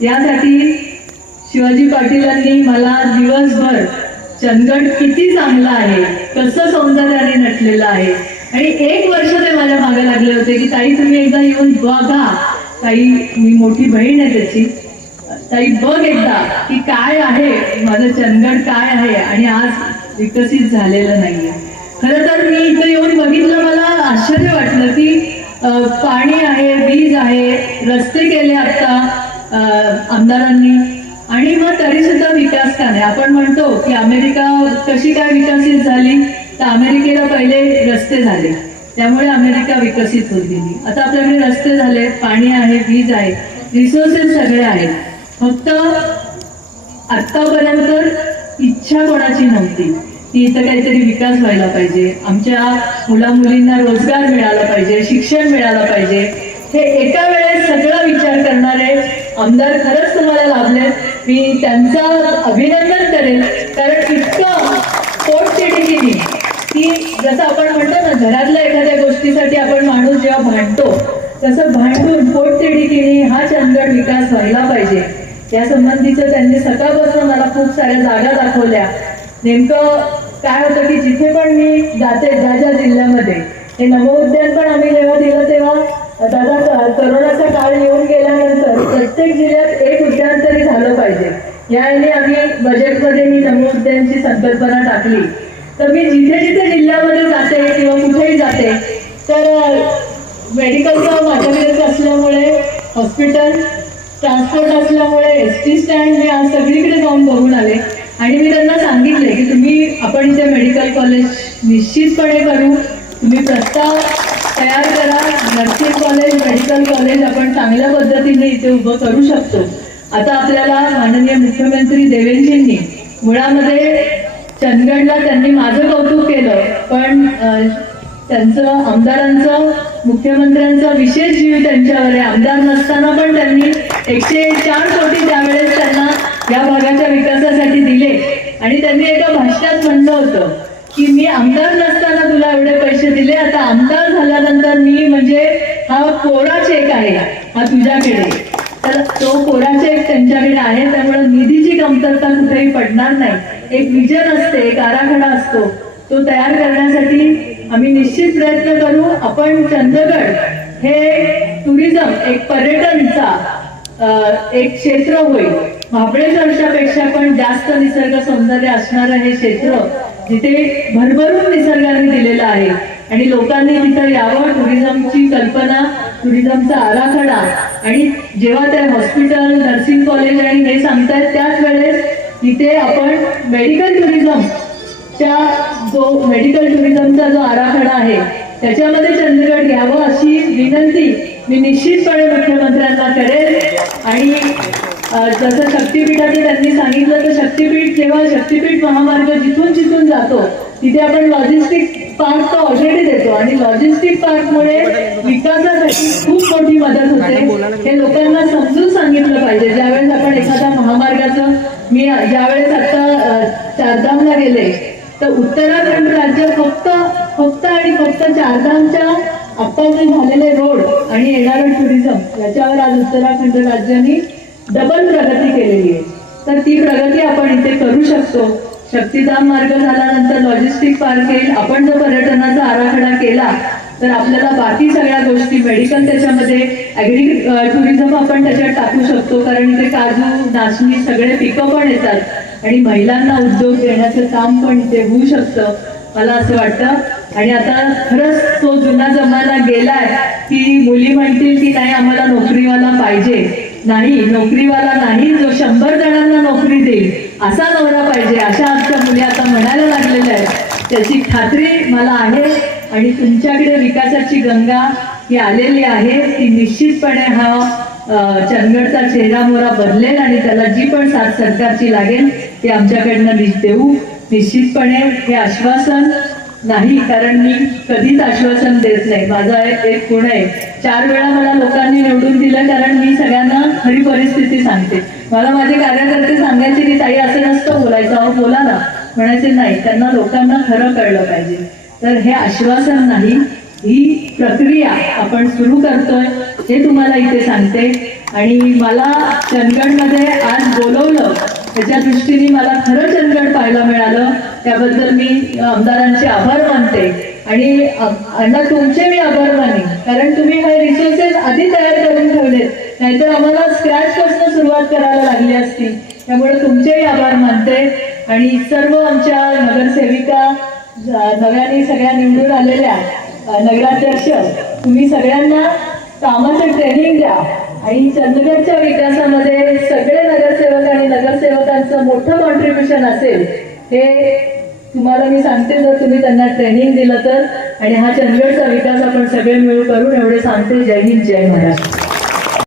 यासाठी शिवाजी पाटीलांनी मला दिवसभर चंदगड किती चांगला आहे, कसं सौंदर्याने नटलेलं आहे, आणि 1 वर्ष ते माझ्या मागे लागले होते की ताई तुम्ही एकदा येऊन बघा. ताई, मी मोठी बहीण आहे त्याची, ताई बघ एकदा की काय आहे माझं चंदगड काय आहे, आणि आज विकसित झालेलं नाहीये. खरं तर मी इथं येऊन बघितलं, मला आश्चर्य वाटलं की पाणी आहे, वीज आहे, रस्ते केले आता आमदारांनी, आणि मग तरी सुद्धा विकास का नाही. आपण म्हणतो की अमेरिका कशी काय विकसित झाली, तर अमेरिकेला पहिले रस्ते झाले, त्यामुळे अमेरिका विकसित होत गेली. आता आपल्याकडे रस्ते झाले, पाणी आहे, वीज आहे, रिसोर्सेस सगळे आहेत. फक्त आतापर्यंत इच्छा कोणाची नव्हती की इथं काहीतरी विकास व्हायला पाहिजे, आमच्या मुला मुलींना रोजगार मिळाला पाहिजे, शिक्षण मिळालं पाहिजे. हे एका वेळेस सगळा विचार करणारे आमदार खरंच तुम्हाला लाभले. मी त्यांचं अभिनंदन करेन, कारण इतकं पोटतिडकीने की जसं आपण म्हणतो ना, घरातल्या एखाद्या गोष्टीसाठी आपण माणूस जेव्हा भांडतो, तसं भांडून पोटतिडकीने हा चंदगड विकास व्हायला पाहिजे या संबंधीचं त्यांनी सकाळपासून मला खूप साऱ्या जागा दाखवल्या. नेमकं काय होतं की जिथे पण मी जाते, ज्या जिल्ह्यामध्ये, हे नवोद्यान पण आम्ही जेव्हा दिलं तेव्हा दादा करोनाचा काळ येऊन गेल्यानंतर प्रत्येक जिल्ह्यात एक उद्यान तरी झालं पाहिजे, याने आम्ही बजेटमध्ये मी नवोद्यानची संकल्पना टाकली. तर मी जिथे जिथे जिल्ह्यामध्ये जाते किंवा कुठेही जाते, तर मेडिकलचं माझ्याकडेच असल्यामुळे, हॉस्पिटल, ट्रान्सपोर्ट असल्यामुळे, एसटी स्टँड, मी आज सगळीकडे जाऊन बघून आले. आणि मी त्यांना सांगितले की आपण इथे मेडिकल कॉलेज निश्चितपणे करू, तुम्ही प्रस्ताव तयार करा, नर्सिंग कॉलेज, मेडिकल कॉलेज आपण चांगल्या पद्धतीने इथे उभं करू शकतो. आता आपल्याला माननीय मुख्यमंत्री देवेंद्रजींनी मुळामध्ये चंदगडला त्यांनी माझं कौतुक केलं, पण त्यांचं आमदारांचं, मुख्यमंत्र्यांचा विशेष जीव त्यांच्यावर आहे. आमदार नसताना पण त्यांनी 104 कोटी त्यावेळेस त्यांना या भागाच्या विकासासाठी दिले, आणि त्यांनी एका भाषणात म्हणलं होतं की मी आमदार नसताना तुला एवढे पैसे दिले, आता आमदार झाल्यानंतर मी म्हणजे हा कोरा चेक आहे हा तुझ्याकडे. तर तो कोरा चेक त्यांच्याकडे आहे, त्यामुळे निधीची कमतरता कुठेही पडणार नाही. एक विजन असते, एक आराखडा असतो, तो तयार करण्यासाठी आम्ही निश्चित प्रयत्न करू. आपण चंदगड हे टुरिझम, एक पर्यटनचा एक क्षेत्र होईल. महाबळेश्वरच्यापेक्षा पण जास्त निसर्ग सौंदर्य असणारं हे क्षेत्र, जिथे भरभरून निसर्गाने दिलेलं आहे, आणि लोकांनी तिथं यावं. टुरिझमची कल्पना, टुरिझमचा आराखडा, आणि जेव्हा ते हॉस्पिटल, नर्सिंग कॉलेज आणि हे सांगतायत, त्याच वेळेस तिथे आपण मेडिकल टुरिझमचा जो आराखडा आहे त्याच्यामध्ये चंदगड घ्यावं अशी विनंती मी निश्चितपणे मुख्यमंत्र्यांना करेन. आणि जसं शक्तीपीठाचं त्यांनी सांगितलं, तर शक्तीपीठ महामार्ग जिथून जिथून जातो तिथे आपण लॉजिस्टिक पार्क तर ऑलरेडी देतो, आणि लॉजिस्टिक पार्कमुळे विकासासाठी खूप मोठी मदत होते. हे लोकांना समजून सांगितलं पाहिजे. ज्यावेळेस आपण एखाद्या महामार्गाचं, मी ज्यावेळेस आता चारधामला गेले, तर उत्तराखंड राज्य फक्त आणि फक्त चारधामच्या आता जे झालेले रोड आणि येणारं टुरिझम याच्यावर आज उत्तराखंड राज्याने डबल प्रगती केलेली आहे. तर ती प्रगती आपण इथे करू शकतो. शक्तीधाम मार्ग झाल्यानंतर लॉजिस्टिक पार्क येईल. आपण जो पर्यटनाचा आराखडा केला तर आपल्याला बाकी सगळ्या गोष्टी, मेडिकल त्याच्यामध्ये, टुरिझम आपण त्याच्यात टाकू शकतो, कारण इथे काजू, नाचणी सगळे पिकं पण येतात, आणि महिलांना उद्योग देण्याचं काम पण इथे होऊ शकतं, मला असं वाटतं. आणि आता खरंच तो जुना जमाना गेलाय की मुली म्हणतील की नाही आम्हाला नोकरीवाला पाहिजे. नाही, नोकरीवाला नाही, जो 100 जणांना नोकरी देईल असा नवरा पाहिजे, अशा आमच्या मुली आता म्हणायला लागलेल्या आहेत. त्याची खात्री मला आहे. आणि तुमच्याकडे विकासाची गंगा ही आलेली आहे, ती निश्चितपणे हा चंदगडचा चेहरा मोहरा बदलेल, आणि त्याला जी पण साथ सरकारची लागेल ती आमच्याकडनं देऊ. निश्चितपणे हे आश्वासन नाही, कारण मी कधीच आश्वासन देत नाही. माझा एक गुण आहे, 4 वेळा मला लोकांनी निवडून दिलं, कारण मी सगळ्यांना खरी परिस्थिती सांगते. मला माझे कार्यकर्ते सांगायचे की ताई असं नसतं बोलायचं, अहो बोला ना, म्हणायचे नाही. त्यांना लोकांना खरं कळलं पाहिजे. तर हे आश्वासन नाही, ही प्रक्रिया आपण सुरू करतोय हे तुम्हाला इथे सांगते. आणि मला चंदगडमध्ये आज बोलवलं त्याच्या दृष्टीने मला खरं चंदगड पाहायला मिळालं. त्याबद्दल मी आमदारांचे आभार मानते आणि अण्णा तुमचे मी आभार मानेन, कारण तुम्ही हे रिसोर्सेस आधी तयार करून ठेवलेत, नाहीतर आम्हाला स्क्रॅचपासून सुरुवात करायला लागली असती. त्यामुळे तुमचेही आभार मानते आणि सर्व आमच्या नगरसेविका, नव्याने सगळ्या निवडून आलेल्या नगराध्यक्ष, तुम्ही सगळ्यांना कामाचं ट्रेनिंग द्या आणि चंदगडच्या विकासामध्ये सगळे नगरसेवक आणि नगरसेवकांचं मोठं कॉन्ट्रीब्युशन असेल हे तुम्हाला मी सांगते, जर तुम्ही त्यांना ट्रेनिंग दिलं तर. आणि हा चंदगडचा विकास आपण सगळे मिळून करू एवढे सांगते. जय हिंद, जय महाराष्ट्र.